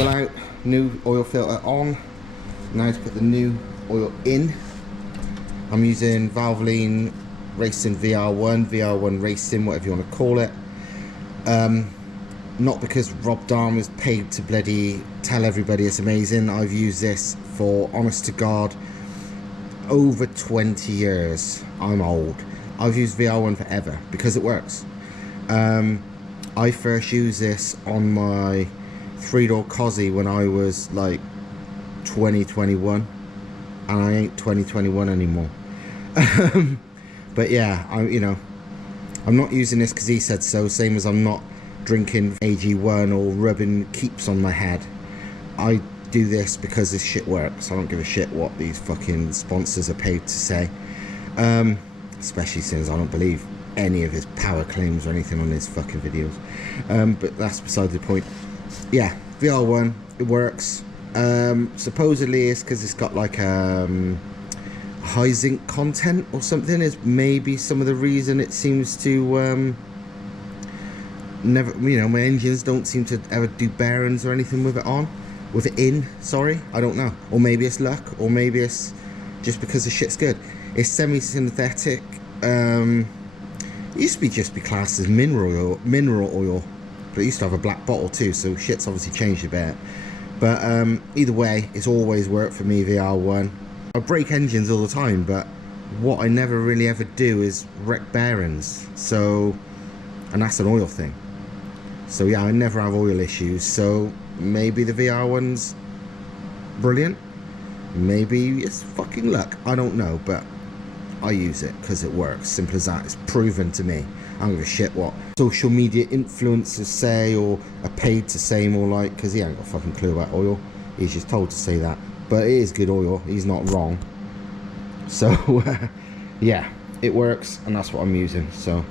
oil out, new oil filter on. Now to put the new oil in. I'm using Valvoline Racing VR1 Racing, whatever you want to call it. Not because Rob Darm is paid to bloody tell everybody it's amazing. I've used this for, honest to God, over 20 years. I'm old. I've used VR1 forever because it works. I first used this on my 3-door Cosy when I was like 2021, and I ain't 2021 anymore. But yeah, I'm not using this because he said so, same as I'm not drinking AG1 or rubbing keeps on my head. I do this because this shit works. I don't give a shit what these fucking sponsors are paid to say, especially since I don't believe any of his power claims or anything on his fucking videos. But that's beside the point. Yeah, VR1, it works. Supposedly it's because it's got like high zinc content or something, is maybe some of the reason it seems to never, my engines don't seem to ever do bearings or anything with it in, sorry, I don't know. Or maybe it's luck, or maybe it's just because the shit's good. It's semi-synthetic. It used to just be classed as mineral oil, but it used to have a black bottle too, so shit's obviously changed a bit. But either way, it's always worked for me, VR1. I break engines all the time, but what I never really ever do is wreck bearings, so, and that's an oil thing. So yeah, I never have oil issues, so maybe the VR1's brilliant, maybe it's fucking luck, I don't know, but I use it because it works. Simple as that. It's proven to me. I don't give a shit what social media influencers say or are paid to say more like, because he ain't got a fucking clue about oil. He's just told to say that. But it is good oil. He's not wrong. So, yeah, it works, and that's what I'm using. So,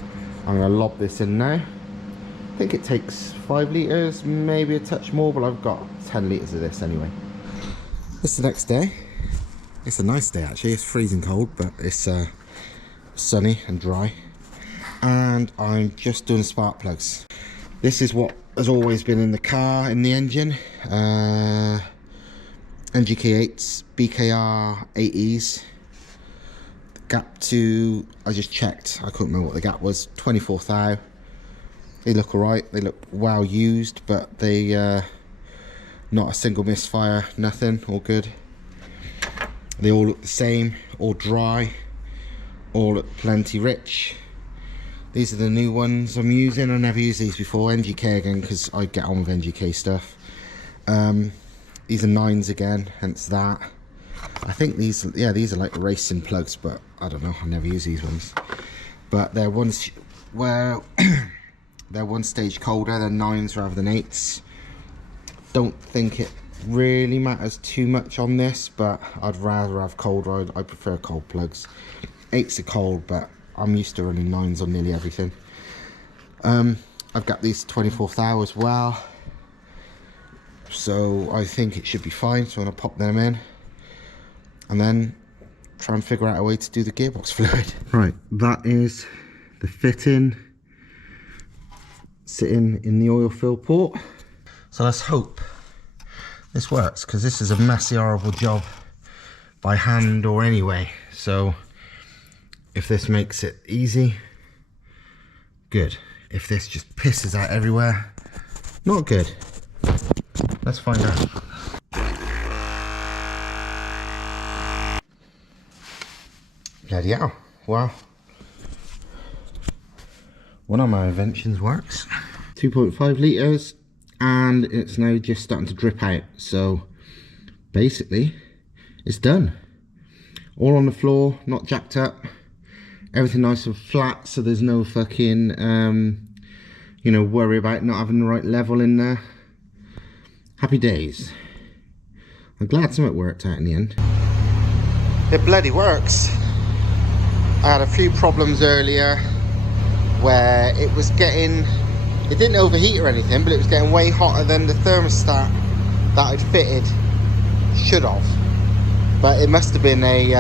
I'm going to lob this in now. I think it takes 5 litres, maybe a touch more, but I've got 10 litres of this anyway. It's the next day. It's a nice day actually. It's freezing cold, but it's sunny and dry. And I'm just doing spark plugs. This is what has always been in the car, in the engine. NGK8s, BKR 80s. The gap to, I just checked, I couldn't remember what the gap was, 24 thou. They look alright, they look well used, but they, not a single misfire, nothing, all good. They all look the same, all dry, all look plenty rich. These are the new ones I'm using. I never used these before. NGK again, because I get on with NGK stuff. These are 9s again, hence that. I think these, yeah, these are like racing plugs, but I don't know, I never use these ones. But they're ones, well, they're one stage colder, they're 9s rather than 8s. Don't think it really matters too much on this, but I'd rather have cold. I prefer cold plugs. 8s are cold, but I'm used to running 9s on nearly everything. I've got these 24 thou as well, so I think it should be fine. So I'm gonna pop them in and then try and figure out a way to do the gearbox fluid. Right, that is the fitting sitting in the oil fill port. So let's hope this works, because this is a messy, horrible job by hand or anyway. So if this makes it easy, good. If this just pisses out everywhere, not good. Let's find out. Bloody hell. Well, one of my inventions works. 2.5 litres. And it's now just starting to drip out, so basically it's done. All on the floor, not jacked up, everything nice and flat, so there's no fucking worry about not having the right level in there. Happy days. I'm glad something worked out in the end. It bloody works. I had a few problems earlier where it was getting, it didn't overheat or anything, but it was getting way hotter than the thermostat that I'd fitted should have. But it must have been a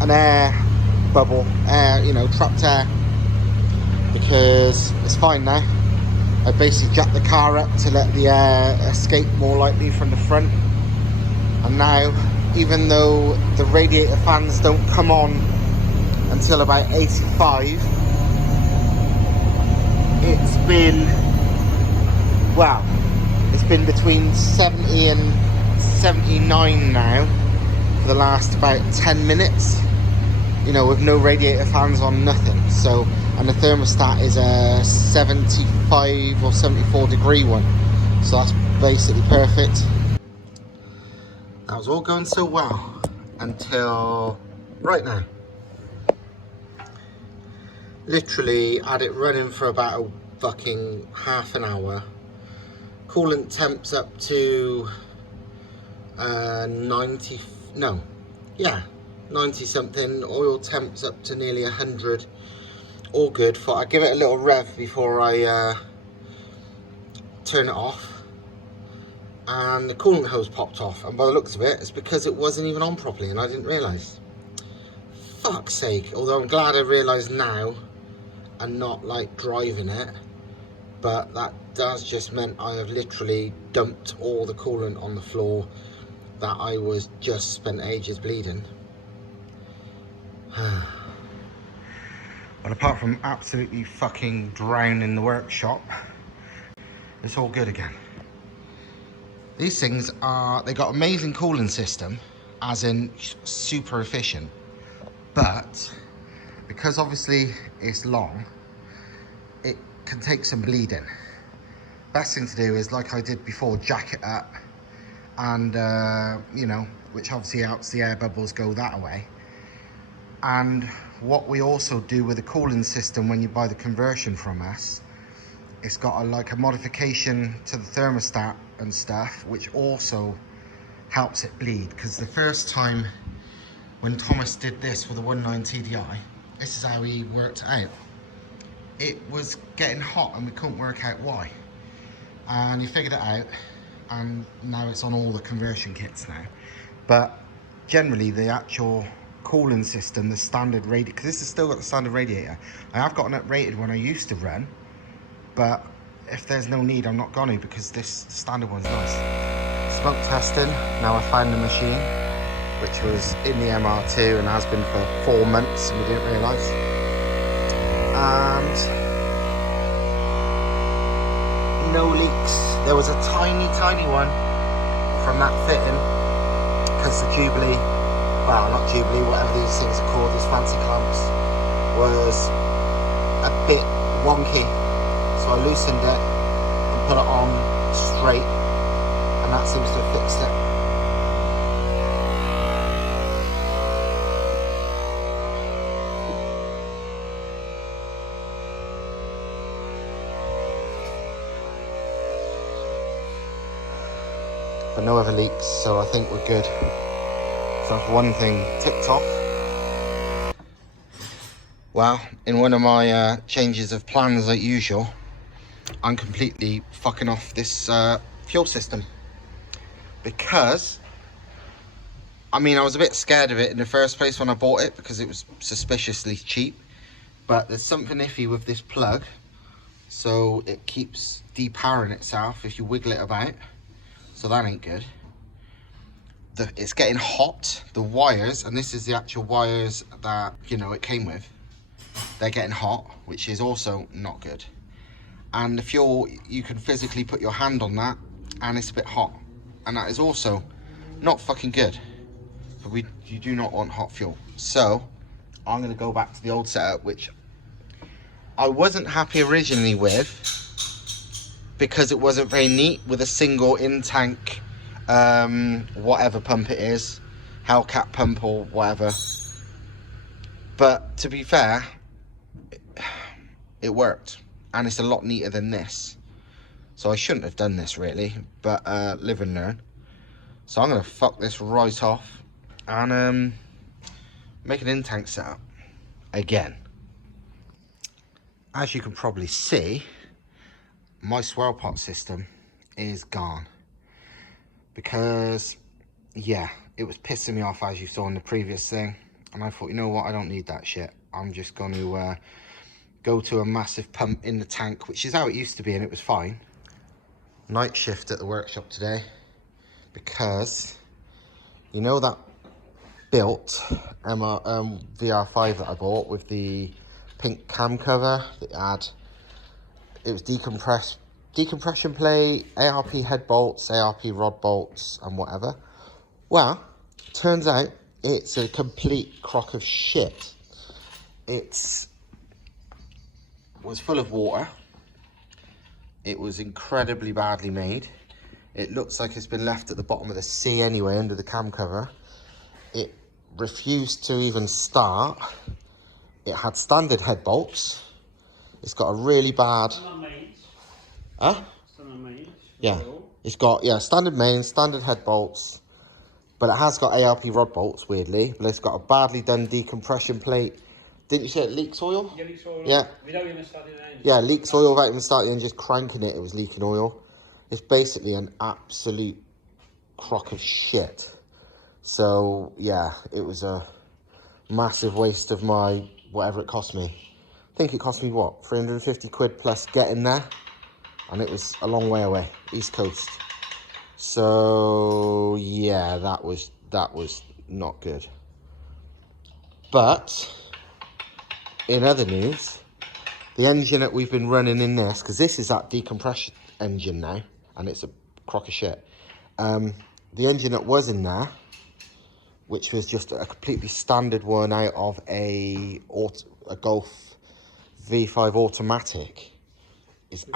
an air bubble, trapped air, because it's fine now. I basically jacked the car up to let the air escape more lightly from the front. And now, even though the radiator fans don't come on until about 85, it's been, well, it's been between 70 and 79 now for the last about 10 minutes, you know, with no radiator fans on, nothing. So, and the thermostat is a 75 or 74 degree one, so that's basically perfect. That was all going so well until right now. Literally had it running for about a fucking half an hour. Coolant temps up to 90 something. Oil temps up to nearly 100. All good. Thought I'd give it a little rev before I turn it off. And the coolant hose popped off, and by the looks of it, it's because it wasn't even on properly and I didn't realise. Fuck's sake. Although I'm glad I realised now and not like driving it, but that does just meant I have literally dumped all the coolant on the floor that I was just spent ages bleeding. But apart from absolutely fucking drowning in the workshop, it's all good again. These things are, they got amazing cooling system, as in super efficient, but because obviously it's long, it can take some bleeding. Best thing to do is, like I did before, jack it up, and you know, which obviously helps the air bubbles go that way. And what we also do with the cooling system when you buy the conversion from us, it's got like a modification to the thermostat and stuff, which also helps it bleed. Because the first time when Thomas did this with a 19 TDI, this is how he worked it out. It was getting hot and we couldn't work out why. And he figured it out, and now it's on all the conversion kits now. But generally the actual cooling system, the standard radiator, because this has still got the standard radiator. I have gotten it rated when I used to run, but if there's no need, I'm not going to, because this standard one's nice. Smoke testing. Now I found the machine, which was in the MR2 and has been for 4 months, and we didn't realise. And no leaks. There was a tiny one from that fitting, because the Jubilee, well, not Jubilee, whatever these things are called, these fancy clamps, was a bit wonky. So I loosened it and put it on straight, and that seems to have fixed it. But no other leaks, so I think we're good. So that's one thing ticked off. Well, in one of my changes of plans like usual, I'm completely fucking off this fuel system. Because, I mean, I was a bit scared of it in the first place when I bought it, because it was suspiciously cheap. But there's something iffy with this plug, so it keeps depowering itself if you wiggle it about. So that ain't good. It's getting hot, the wires, and this is the actual wires that, you know, it came with. They're getting hot, which is also not good. And the fuel, you can physically put your hand on that and it's a bit hot. And that is also not fucking good. But you do not want hot fuel. So I'm gonna go back to the old setup, which I wasn't happy originally with, because it wasn't very neat with a single in-tank, whatever pump it is, Hellcat pump or whatever. But to be fair, it worked, and it's a lot neater than this. So I shouldn't have done this really, but live and learn. So I'm gonna fuck this right off and make an in-tank setup again. As you can probably see, my swirl pot system is gone, because yeah, it was pissing me off, as you saw in the previous thing, and I thought, you know what, I don't need that shit. I'm just going to go to a massive pump in the tank, which is how it used to be, and it was fine. Night shift at the workshop today, because you know that built VR5 that I bought with the pink cam cover that it was decompression plate, ARP head bolts, ARP rod bolts, and whatever. Well, turns out it's a complete crock of shit. It was full of water. It was incredibly badly made. It looks like it's been left at the bottom of the sea anyway, under the cam cover. It refused to even start. It had standard head bolts. It's got a really bad... Huh? Yeah. It's got, standard mains, standard head bolts. But it has got ARP rod bolts, weirdly. But it's got a badly done decompression plate. Didn't you say it leaks oil? Yeah, leaks oil. Yeah. Without even starting the engine. Yeah, leaks oil without even starting the engine. Just cranking it, it was leaking oil. It's basically an absolute crock of shit. So, yeah, it was a massive waste of my, whatever it cost me. I think it cost me, what, 350 quid plus getting there? And it was a long way away, East Coast. So, yeah, that was not good. But, in other news, the engine that we've been running in this, because this is that decompression engine now, and it's a crock of shit. The engine that was in there, which was just a completely standard one out of a Golf V5 automatic, it's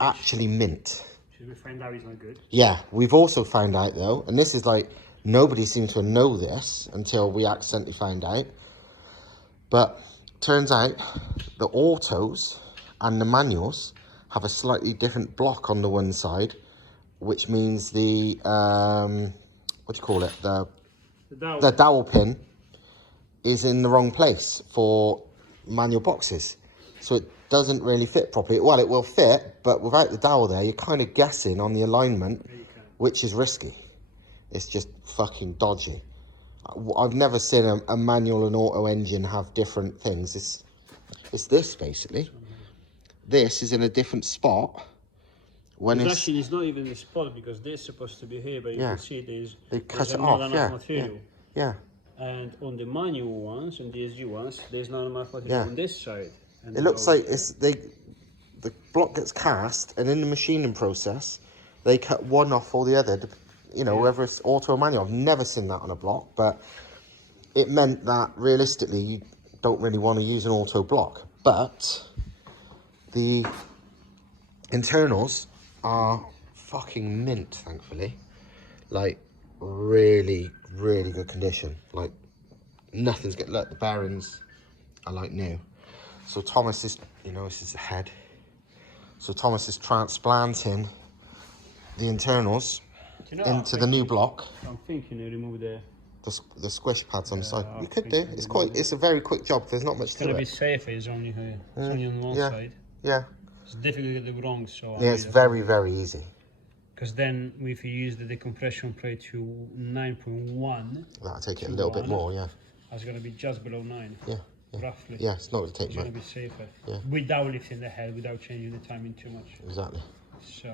actually mint. Should we find out it's not good? Yeah, we've also found out though, and this is like, nobody seemed to know this until we accidentally found out, but turns out the autos and the manuals have a slightly different block on the one side, which means the, what do you call it, the dowel pin is in the wrong place for manual boxes. So it doesn't really fit properly. Well, it will fit, but without the dowel there, you're kind of guessing on the alignment, which is risky. It's just fucking dodgy. I've never seen a manual and auto engine have different things. It's this, basically. This is in a different spot. Actually, it's not even the spot, because they're supposed to be here, but you can see there's not enough material. Yeah. And on the manual ones, and the SG ones, there's not enough material on this side. And it looks like the block gets cast, and in the machining process, they cut one off or the other. You know, whether it's auto or manual. I've never seen that on a block, but it meant that realistically, you don't really want to use an auto block. But the internals are fucking mint, thankfully. Like, really, really good condition. Like, nothing's getting, look, the bearings are like new. So Thomas is, you know, this is the head. So Thomas is transplanting the internals into the new block. I'm thinking to remove the squish pads on the side. You could do. It's a very quick job. There's not much to it. It's going to be safer. It's only here. It's only on one side. Yeah. It's difficult to get the wrong, so... Yeah, it's very, very easy. Because then, if you use the decompression plate to 9.1... That'll take it a little bit more, yeah. It's going to be just below 9. Yeah. Roughly. Yeah, it's not going to take much. It's going to be safer. Yeah. Without lifting the head, without changing the timing too much. Exactly. So...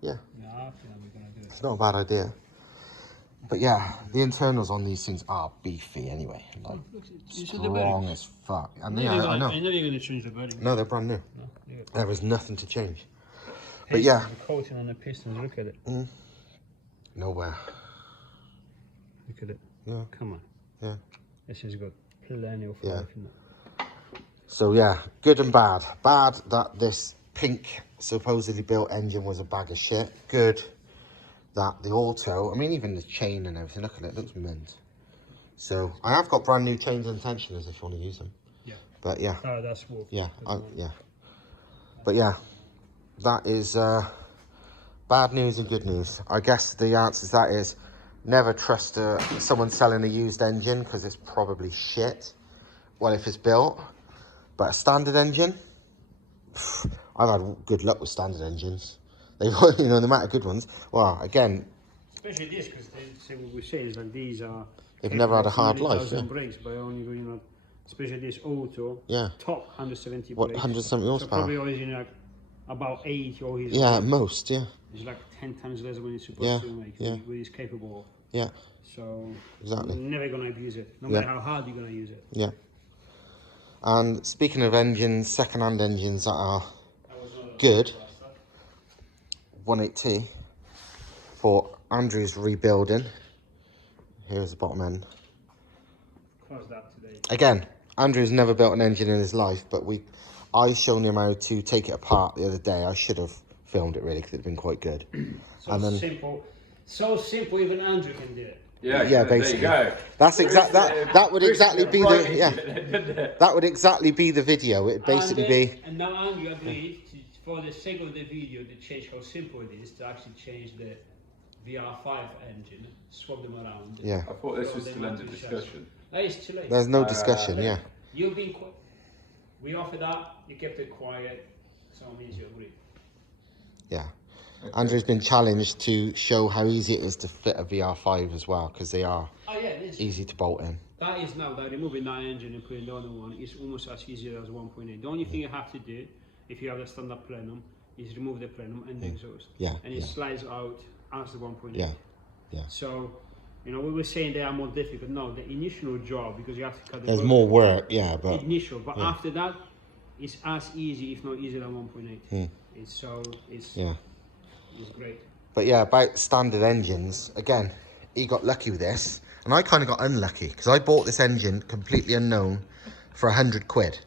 Yeah. I think we're going to do it. It's not a bad idea. But yeah, the internals on these things are beefy anyway. Like, strong as fuck. And yeah, I know. You're never going to change the bearing. No, they're brand new. No, there was nothing to change. But Pistons, yeah. the coating on the pistons, look at it. Nowhere. Look at it. Yeah. Come on. Yeah. This has got plenty of life in it. So yeah, good and bad. Bad that this pink supposedly built engine was a bag of shit. Good that the auto, I mean, even the chain and everything, look at it, looks mint. So I have got brand new chains and tensioners if you want to use them. Yeah. But yeah. Oh, that's wolf. Yeah. Yeah. But yeah, that is bad news and good news. I guess the answer to that is never trust someone selling a used engine, because it's probably shit. Well, if it's built. But a standard engine, I've had good luck with standard engines. They've, you know, the amount of good ones. Well, again, especially this, because what we say is that these are. They've never had a hard life. Yeah. Brakes by only going especially this auto. Yeah. Top 170 What, brakes. 170 So horsepower? probably originally like about 80 or his. Yeah, at most, yeah. It's like 10 times less than it's supposed to make. Yeah. What he's capable of. Yeah. So exactly. you're never gonna abuse it, no matter how hard you're gonna use it. Yeah. And speaking of engines, second-hand engines that are good, 180 for Andrew's rebuilding. Here's the bottom end. Close that today. Again, Andrew's never built an engine in his life, but I shown him how to take it apart the other day. I should have filmed it really because it'd been quite good. So simple, even Andrew can do it. Yeah, basically. There you go. That's exact. That would exactly be the That would exactly be the video. It'd basically be. And now Andrew agreed to, for the sake of the video, to change how simple it is to actually change the VR5 engine, swap them around. Yeah. I thought this was still under discussion. That is too late. There's no discussion. Yeah. You've been. We offered that. You kept it quiet. So it means you agree. Yeah. Andrew's been challenged to show how easy it is to fit a VR5 as well, because they are easy to bolt in. That is now, by removing that engine and putting the other one, is almost as easy as 1.8. The only thing you have to do, if you have the standard plenum, is remove the plenum and the exhaust. Yeah. And it slides out as the 1.8. Yeah. Yeah. So, you know, we were saying they are more difficult. No, the initial job, because you have to cut the There's more work, yeah, but... Initial, but after that, it's as easy, if not easier than 1.8. It's great. But yeah, about standard engines, again, he got lucky with this, and I kind of got unlucky, because I bought this engine completely unknown for 100 quid.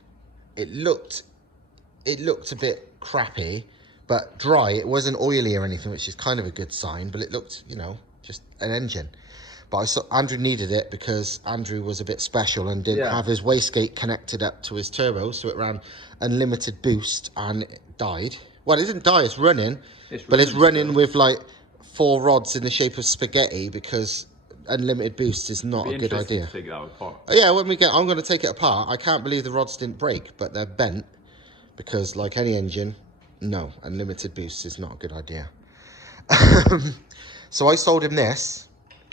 It looked a bit crappy, but dry. It wasn't oily or anything, which is kind of a good sign, but it looked, you know, just an engine. But I saw Andrew needed it because Andrew was a bit special and didn't have his wastegate connected up to his turbo, so it ran unlimited boost and it died. Well, it didn't die, it's running. It's running with like 4 rods in the shape of spaghetti, because unlimited boost is not a good idea. To take that apart. Yeah, I'm going to take it apart. I can't believe the rods didn't break, but they're bent, because like any engine, no, unlimited boost is not a good idea. So I sold him this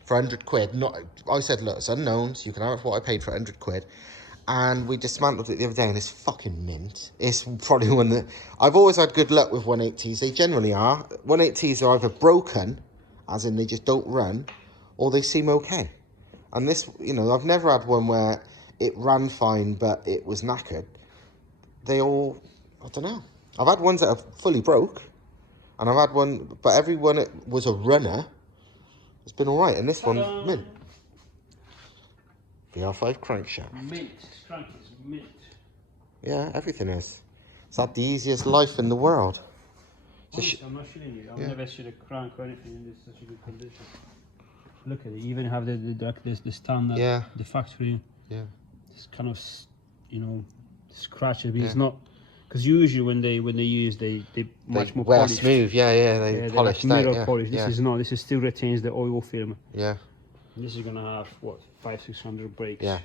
for 100 quid. I said, look, it's unknown, so you can have what I paid for 100 quid. And we dismantled it the other day, and it's fucking mint. It's probably one that... I've always had good luck with 180s. They generally are. 180s are either broken, as in they just don't run, or they seem okay. And this, you know, I've never had one where it ran fine, but it was knackered. They all... I don't know. I've had ones that are fully broke, and I've had one... But every one that was a runner, it's been all right. And this one's mint. VR5 crankshaft. Mint. Crank is mint. Yeah, everything is. It's had the easiest life in the world. Honestly, I'm not shitting you. I've never seen a crank or anything in this such a good condition. Look at it. You even have the standard, the factory. Yeah. This kind of, you know, scratches. But it's not, because usually when they use they much more well polished. Smooth. They polish like that. Mirror polish. This is not. This is still retains the oil film. Yeah. This is gonna have what 500-600 brakes. Yeah.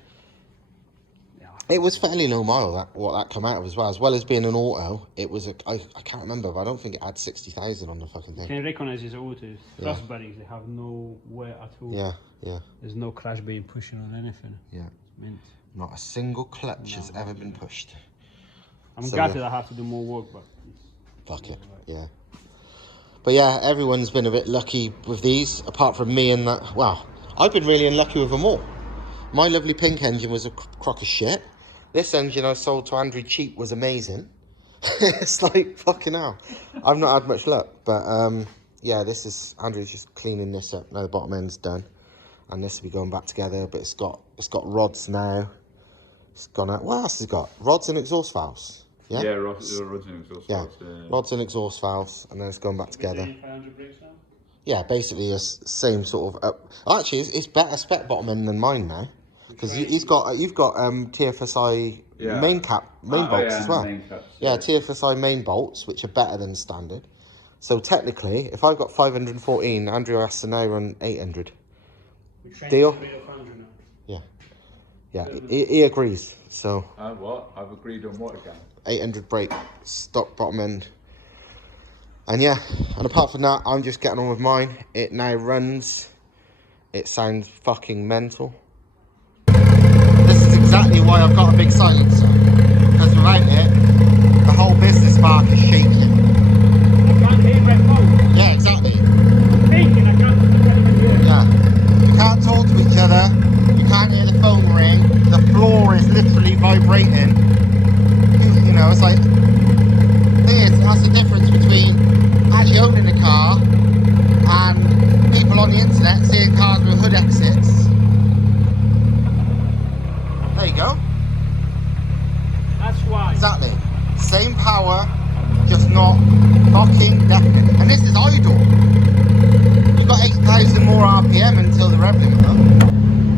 It was fairly low mile what that come out of as well as being an auto. It was I can't remember, but I don't think it had 60,000 on the fucking thing. You can recognise it's auto. Thrust bearings, they have no wear at all. Yeah. There's no crash being pushing on anything. Yeah. Mint. Not a single clutch has ever been pushed. I'm gutted I have to do more work, but fuck it. Yeah. But yeah, everyone's been a bit lucky with these, apart from me and that. Well, I've been really unlucky with them all. My lovely pink engine was a crock of shit. This engine I sold to Andrew cheap was amazing. It's like, fucking hell. I've not had much luck. But, yeah, this is... Andrew's just cleaning this up. Now the bottom end's done. And this will be going back together. But it's got rods now. It's gone out... What else has it got? Rods and exhaust valves. Yeah? Yeah, rods and exhaust valves. Rods and exhaust valves. And then it's going back together. 500 brakes now? Yeah, basically the same sort of... actually, it's better spec bottom end than mine now. Because you've got TFSI main bolts as well. TFSI main bolts, which are better than standard. So technically, if I've got 514, Andrew has to now run 800. Deal? Yeah, he agrees. So. What? I've agreed on what again? 800 brake, stock bottom end. And yeah, and apart from that, I'm just getting on with mine. It now runs. It sounds fucking mental. This is exactly why I've got a big silencer. Because without it, the whole business park is shaking. I can't hear Red Bull. Yeah, exactly. I'm thinking I can't hear. Yeah. You can't talk to each other. You can't hear the phone ring. The floor is literally vibrating. You know, it's like, that's the difference between actually owning a car and people on the internet seeing cars with hood exits. There you go. That's why. Exactly. Same power, just not knocking deafening. And this is idle. You've got 8,000 more RPM until the rev limit though.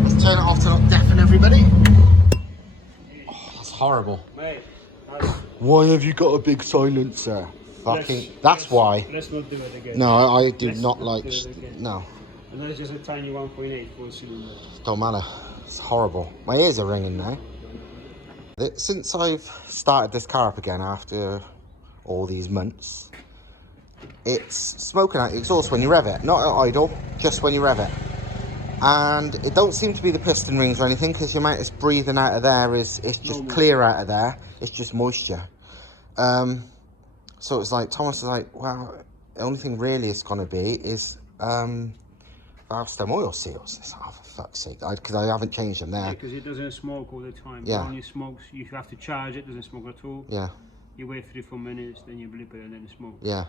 Let's turn it off to not deafen everybody. Oh, that's horrible. Mate, Why have you got a big silencer? That's why. Let's not do it again. No, I do not like. No. And that's just a tiny 1.8 full cylinder. Don't matter. It's horrible. My ears are ringing now. Since I've started this car up again after all these months, it's smoking out the exhaust when you rev it. Not at idle, just when you rev it. And it don't seem to be the piston rings or anything, because the amount it's breathing out of there it's just clear out of there. It's just moisture. So it's like, Thomas is like, well, the only thing really it's going to be is valve stem oil seals. It's like, oh, for fuck's sake, because I haven't changed them there. Yeah, because it doesn't smoke all the time. Yeah. It only smokes, you have to charge it, doesn't smoke at all. Yeah. You wait 3-4 minutes, then you blip it and then it smokes. Yeah.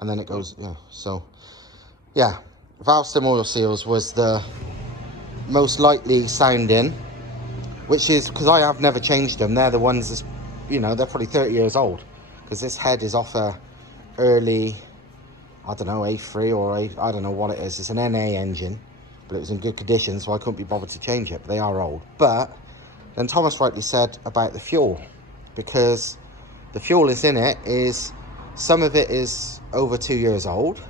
And then it goes, yeah. So, yeah. Valve stem oil seals was the most likely sounding, which is, because I have never changed them. They're the ones that's, you know, they're probably 30 years old. Because this head is off a early, I don't know, A3 or I don't know what it is. It's an NA engine, but it was in good condition, so I couldn't be bothered to change it. But they are old. But then Thomas rightly said about the fuel, because the fuel is in it is, some of it is over 2 years old,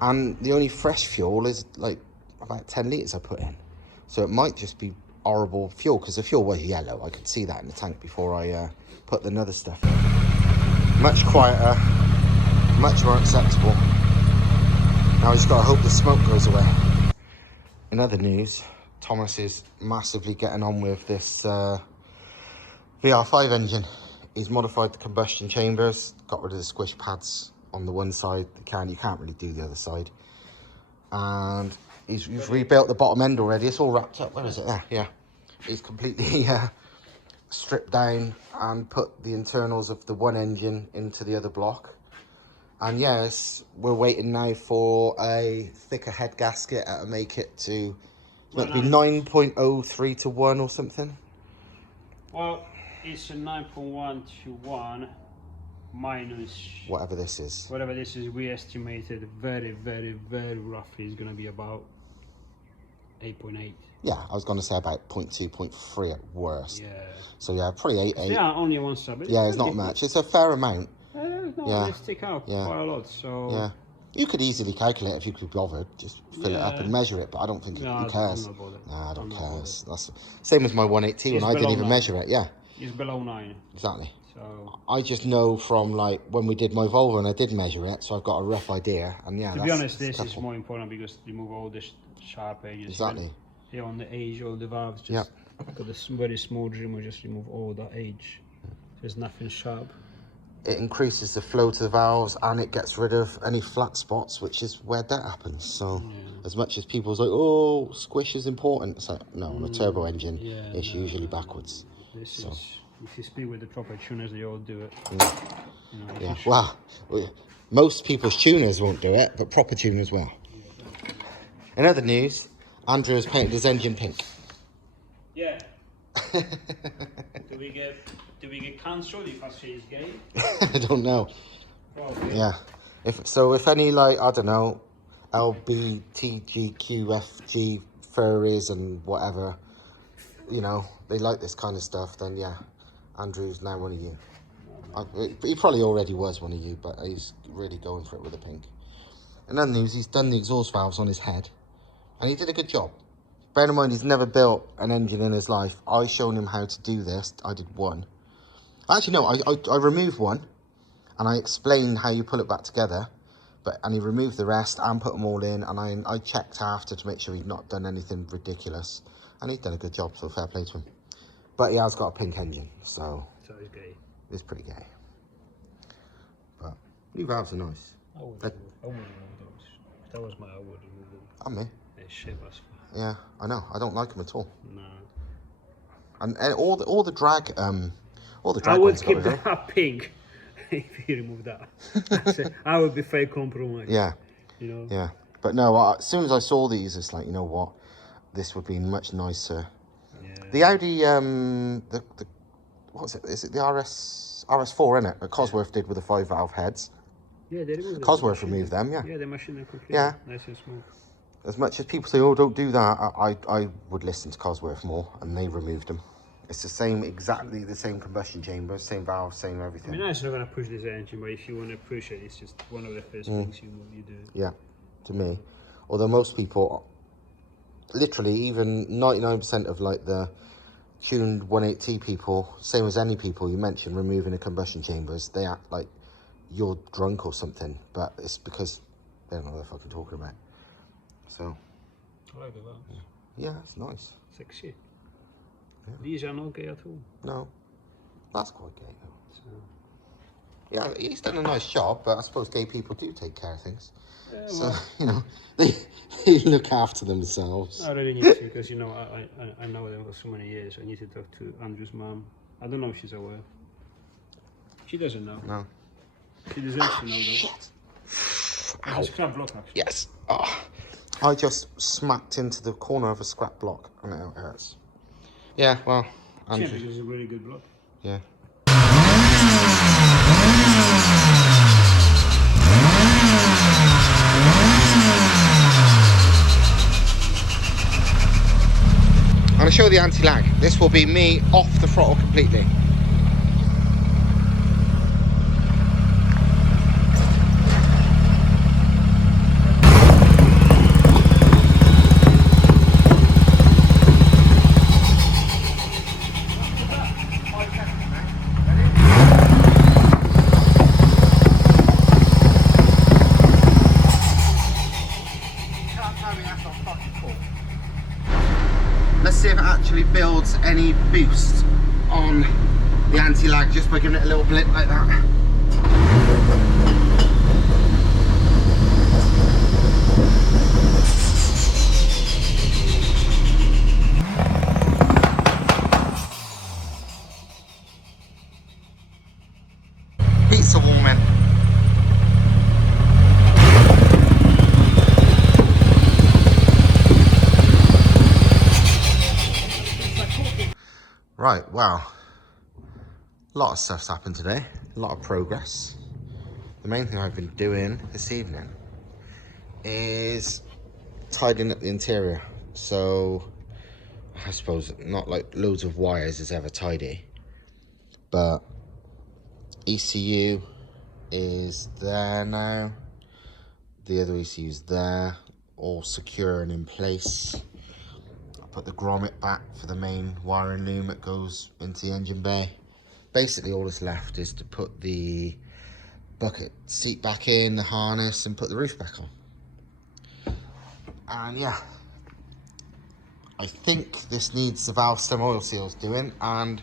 and the only fresh fuel is like about 10 litres I put in. So it might just be horrible fuel, because the fuel was yellow. I could see that in the tank before I put the other stuff in. Much quieter, much more acceptable. Now I just gotta hope the smoke goes away. In other news, Thomas is massively getting on with this VR5 engine. He's modified the combustion chambers, got rid of the squish pads on the one side. You can't really do the other side. And he's rebuilt the bottom end already. It's all wrapped up. Where is it? There, yeah. He's completely stripped down and put the internals of the one engine into the other block. And yes, we're waiting now for a thicker head gasket to make it to, might be 9.03 to 1 or something. Well, it's a 9.1 to 1 minus whatever this is. Whatever this is, we estimated very, very, very roughly is going to be about 8.8. Yeah, I was going to say about 0.2, 0.3 at worst. Yeah. So yeah, probably 8.8. Yeah, only one sub. Yeah, it's not much. It's a fair amount. They stick out quite a lot. So yeah, you could easily calculate if you could be bothered. Just fill it up and measure it. But I don't think who cares. Nah, I don't care. That's same as my 180 when I didn't even measure it. Yeah. It's below 9. Exactly. So I just know from like when we did my Volvo and I did measure it, so I've got a rough idea. And yeah, to be honest, this is more important because you remove all the sharp edges. Exactly. Here on the edge, all the valves just got this very small trim, we just remove all that edge. There's nothing sharp. It increases the flow to the valves and it gets rid of any flat spots, which is where that happens. So as much as people's like, oh, squish is important, it's like, no, on a turbo engine, it's usually backwards. This is, if you speak with the proper tuners, they all do it. Yeah, well, most people's tuners won't do it, but proper tuners will. In other news, Andrew has painted his engine pink. Yeah. Do we get cancelled if I say it's gay? I don't know. Probably. Yeah. If any, like, I don't know, LBTGQFG furries and whatever, you know, they like this kind of stuff, then yeah, Andrew's now one of you. He probably already was one of you, but he's really going for it with the pink. In other news, he's done the exhaust valves on his head, and he did a good job. Bear in mind, he's never built an engine in his life. I showed him how to do this. I did one. Actually, no, I removed one, and I explained how you pull it back together, and he removed the rest and put them all in, and I checked after to make sure he'd not done anything ridiculous, and he's done a good job, so fair play to him. But he has got a pink engine, so it's gay. It's pretty gay. But new valves are nice. I would remove those. If that was I would remove them. I'm me. They're shit as fuck. Yeah, I know. I don't like them at all. No. And all the drag I would keep that pink if you remove that. I would be fake compromise. Yeah. You know. Yeah. But no, as soon as I saw these, it's like, you know what, this would be much nicer. Yeah. The Audi, the what's it? Is it the RS4 in it? That Cosworth did with the 5-valve heads. Yeah, they removed them. Cosworth removed them. Yeah. Yeah, they machined them completely. Yeah. Nice and smooth. As much as people say, oh, don't do that, I would listen to Cosworth more, and they removed them. It's the same, exactly the same combustion chamber, same valve, same everything. I mean, I'm not going to push this engine, but if you want to push it, it's just one of the first things you do. Yeah, to me. Although most people, literally even 99% of like the tuned 180T people, same as any people you mentioned removing the combustion chambers, they act like you're drunk or something, but it's because they don't know what they're fucking talking about. So, I like the valves. yeah, it's nice. Sexy. Yeah. These are not gay at all. No, that's quite gay though. So. Yeah, he's done a nice job, but I suppose gay people do take care of things. Yeah, So, well, you know, they look after themselves. I really need to, because, you know, I know them for so many years. I need to talk to Andrew's mum. I don't know if she's aware. She doesn't know. No. She deserves to know, though. Shit. It's a scrap block, actually. Yes. Oh, I just smacked into the corner of a scrap block, and it hurts. Yeah, well, Yeah, because it's a really good block. Yeah. I'm going to show you the anti-lag. This will be me off the throttle completely. Let's see if it actually builds any boost on the anti-lag just by giving it a little blip like that. Pizza warming. Right, wow, a lot of stuff's happened today, a lot of progress. The main thing I've been doing this evening is tidying up the interior. So, I suppose not like loads of wires is ever tidy, but ECU is there now, the other ECU is there, all secure and in place. Put the grommet back for the main wiring loom that goes into the engine bay. Basically all that's left is to put the bucket seat back in, the harness, and put the roof back on. And yeah, I think this needs the valve stem oil seals doing, and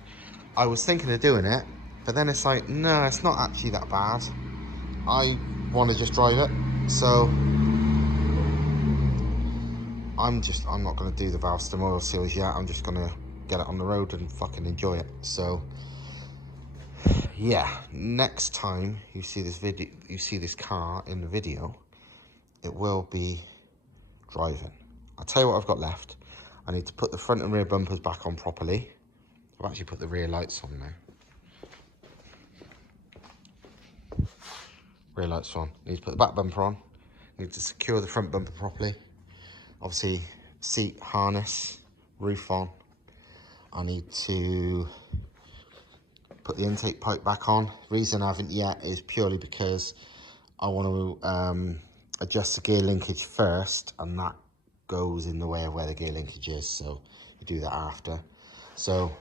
I was thinking of doing it, but then it's like, no, it's not actually that bad. I want to just drive it, so I'm not going to do the valve stem oil seals yet. I'm just going to get it on the road and fucking enjoy it. So yeah, next time you see this video, you see this car in the video, it will be driving. I'll tell you what I've got left. I need to put the front and rear bumpers back on properly. I've actually put the rear lights on now. Rear lights on. Need to put the back bumper on. Need to secure the front bumper properly. Obviously, seat, harness, roof on. I need to put the intake pipe back on. Reason I haven't yet is purely because I want to adjust the gear linkage first, and that goes in the way of where the gear linkage is, so you do that after. So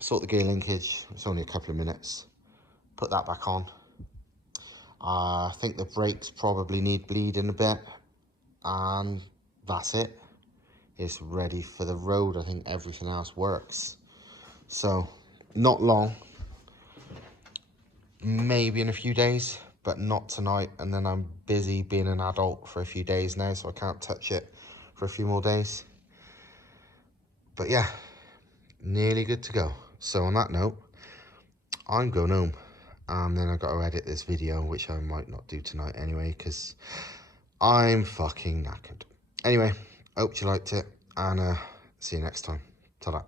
sort the gear linkage, it's only a couple of minutes. Put that back on. I think the brakes probably need bleeding a bit, and that's it. It's ready for the road. I think everything else works. So, not long. Maybe in a few days, but not tonight. And then I'm busy being an adult for a few days now, so I can't touch it for a few more days. But yeah, nearly good to go. So on that note, I'm going home. And then I've got to edit this video, which I might not do tonight anyway, because I'm fucking knackered. Anyway, hope you liked it, and see you next time. Ta-da.